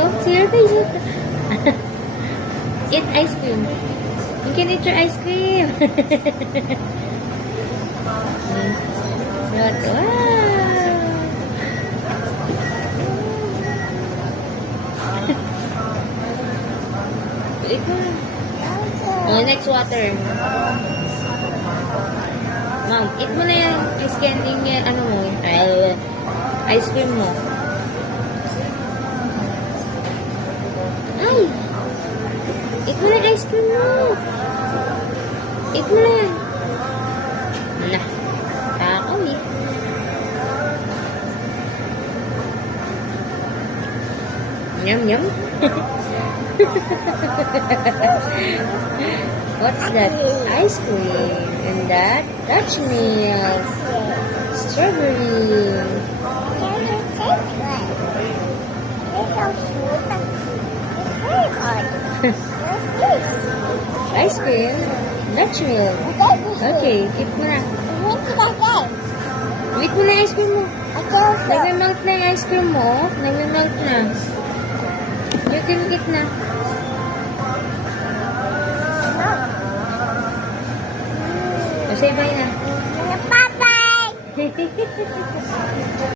oh. See your face. Eat ice cream. You can eat your ice cream. Wow. Eat mo na. Oh, next water. Mom, eat mo na yung ice candy niya, ano mo, ice cream mo. Ay! Eat mo na yung ice cream mo. Eat mo na yan. Nah. Takam eh. Yum, yum. What's that? Ice cream. And that? Dutch milk. Strawberry. Ice cream. Dutch milk. Okay, eat mo na. Eat mo na ice cream mo. Nagme-melt na yung ice cream mo. Nagme-melt na. You can eat na. O, say bye na. Bye-bye!